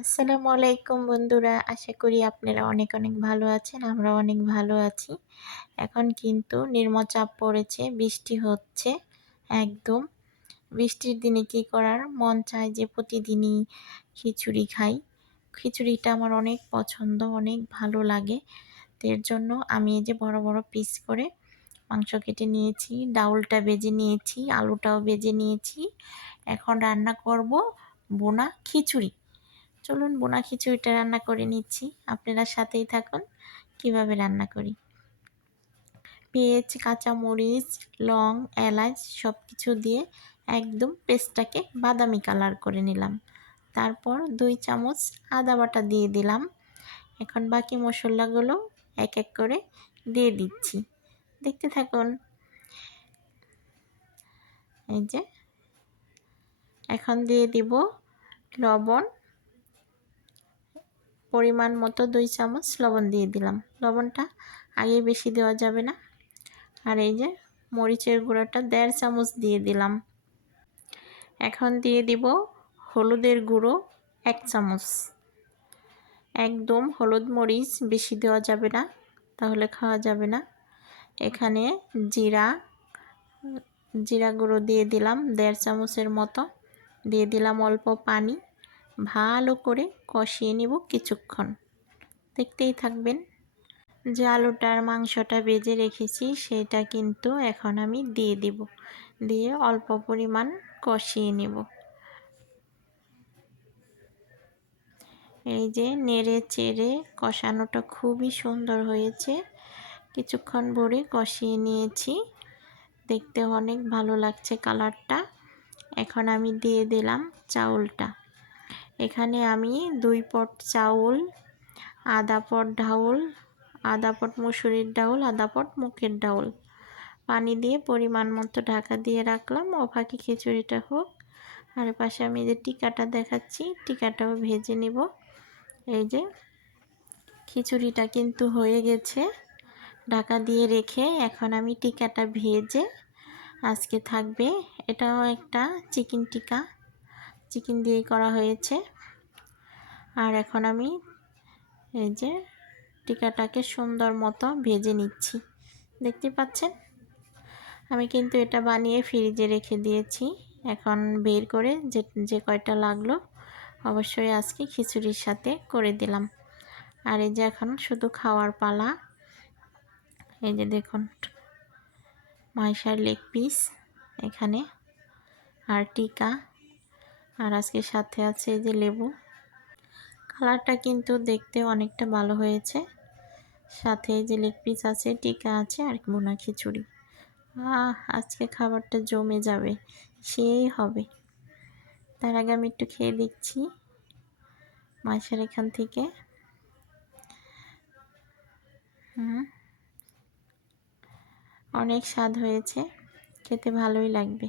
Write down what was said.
আসসালামু আলাইকুম বন্ধুরা। আশা করি আপনারা অনেক অনেক ভালো আছেন। আমরাও অনেক ভালো আছি। এখন কিন্তু নিম্নচাপ পড়েছে, বৃষ্টি হচ্ছে একদম। বৃষ্টির দিনে কি করার মন চায় যে প্রতিদিনই খিচুড়ি খাই। খিচুড়িটা আমার অনেক পছন্দ, অনেক ভালো লাগে। তো এর জন্য আমি এই যে বড় বড় পিস করে মাংস কেটে নিয়েছি, ডাউলটা ভেজে নিয়েছি, আলুটাও ভেজে নিয়েছি। এখন রান্না করব বোনা খিচুড়ি। চলুন বোনা খিচুড়িটা রান্না করে নিচ্ছি। আপনারা সাথেই থাকুন কিভাবে রান্না করি। পেঁয়াজ, কাঁচামরিচ, লং, এলাচ সব কিছু দিয়ে একদম পেস্টটাকে বাদামি কালার করে নিলাম। তারপর 2 চামচ আদা বাটা দিয়ে দিলাম। এখন বাকি মশলাগুলো এক এক করে দিয়ে দিচ্ছি। দেখতে থাকুন। এই যে এখন দিয়ে দিব লবণ, পরিমাণ মতো 2 চামচ লবণ দিয়ে দিলাম। লবণটা আগে বেশি দেওয়া যাবে না। আর এই যে মরিচের গুঁড়োটা 1.5 চামচ দিয়ে দিলাম। এখন দিয়ে দিব হলুদের গুঁড়ো 1 চামচ। একদম হলুদ মরিচ বেশি দেওয়া যাবে না, তাহলে খাওয়া যাবে না। এখানে জিরা গুঁড়ো দিয়ে দিলাম 1.5 চামচের মতো। দিয়ে দিলাম অল্প পানি। ভালো করে কষিয়ে নিব কিছুক্ষণ। দেখতেই থাকবেন। যে আলুটার মাংসটা ভেজে রেখেছি সেটা কিন্তু এখন আমি দিয়ে দিব। দিয়ে অল্প পরিমাণ কষিয়ে নেব। এই যে নেড়ে চেড়ে কষানোটা খুবই সুন্দর হয়েছে। কিছুক্ষণ ভরে কষিয়ে নিয়েছি। দেখতে অনেক ভালো লাগছে কালারটা। এখন আমি দিয়ে দিলাম চাউলটা। এখানে আমি 2 পট চাউল, আধা পট ডাউল, আধা পট মসুরির ডাউল, আধা পট মুগের ডাউল পানি দিয়ে পরিমাণ মতো ঢাকা দিয়ে রাখলাম। ও ফাঁকে খিচুড়িটা হোক। আর পাশে আমি যে টিকাটা দেখাচ্ছি, টিকাটাও ভেজে নিব। এই যে খিচুড়িটা কিন্তু হয়ে গেছে। ঢাকা দিয়ে রেখে এখন আমি টিকাটা ভেজে আজকে থাকবে। এটাও একটা চিকেন টিকা, চিকেন দিয়েই করা হয়েছে। আর এখন আমি এই যে টিকাটাকে সুন্দর মতো ভেজে নিচ্ছি। দেখতে পাচ্ছেন, আমি কিন্তু এটা বানিয়ে ফ্রিজে রেখে দিয়েছি। এখন বের করে যে কয়টা লাগলো অবশ্যই আজকে খিচুড়ির সাথে করে দিলাম। আর এই যে এখন শুধু খাওয়ার পালা। এই যে দেখুন মাইশার লেগ পিস এখানে, আর টিকা, আর আজকে সাথে আছে এই যে লেবু। কালারটা কিন্তু দেখতে অনেকটা ভালো হয়েছে। সাথে এই যে লেগ পিস আছে, টিকা আছে, আর বোনা খিচুড়ি। আজকে খাবারটা জমে যাবে, সেই হবে। তার আগে আমি একটু খেয়ে দেখছি মাইশার এখান থেকে। অনেক স্বাদ হয়েছে, খেতে ভালোই লাগবে।